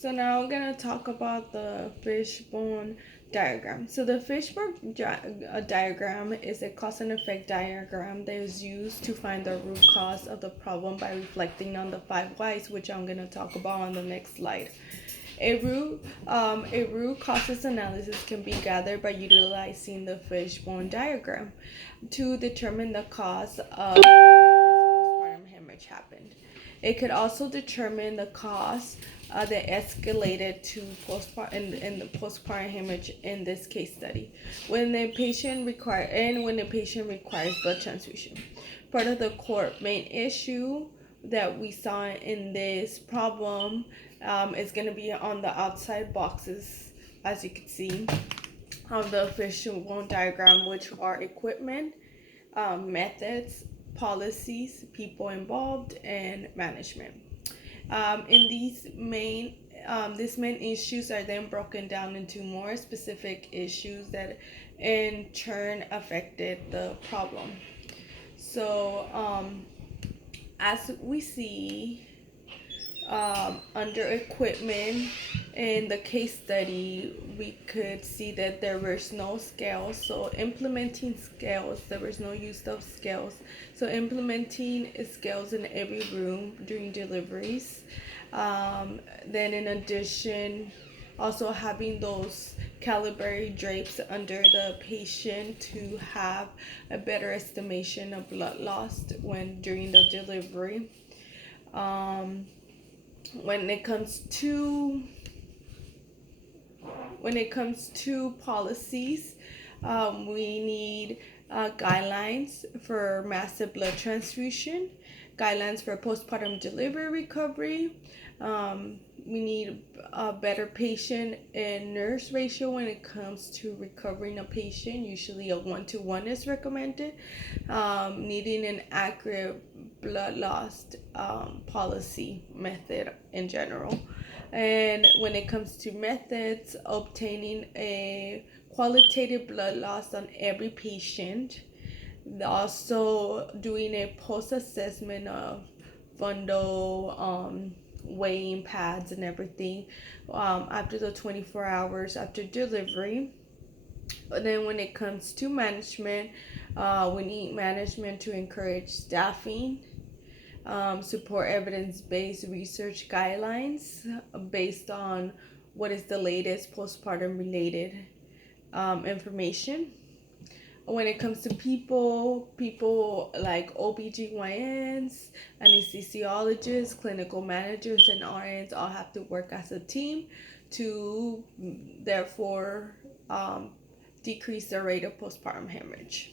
So now I'm going to talk about the fishbone diagram. So the fishbone diagram is a cause and effect diagram that is used to find the root cause of the problem by reflecting on the 5 whys, which I'm going to talk about on the next slide. A root causes analysis can be gathered by utilizing the fishbone diagram to determine the cause of why this postpartum hemorrhage happened. It could also determine the cause that escalated to postpartum in the postpartum hemorrhage in this case study when the patient requires blood transfusion. Part of the core main issue that we saw in this problem is going to be on the outside boxes, as you can see of the fishbone diagram, which are equipment, methods, policies, people involved, and management. In these main issues are then broken down into more specific issues that in turn affected the problem. So, as we see under equipment in the case study, we could see that there was no scales. So implementing scales, there was no use of scales. So implementing scales in every room during deliveries. Then in addition, also having those calibrate drapes under the patient to have a better estimation of blood loss when during the delivery. When it comes to policies, we need guidelines for massive blood transfusion, guidelines for postpartum delivery recovery. We need a better patient and nurse ratio when it comes to recovering a patient. Usually a 1-to-1 is recommended. Needing an accurate blood loss policy method in general. And when it comes to methods, obtaining a qualitative blood loss on every patient. Also doing a post-assessment of fundal weighing pads and everything after the 24 hours after delivery. But then when it comes to management, we need management to encourage staffing, support evidence-based research guidelines based on what is the latest postpartum related information. When it comes to people like OBGYNs, anesthesiologists, clinical managers, and RNs all have to work as a team to therefore decrease the rate of postpartum hemorrhage.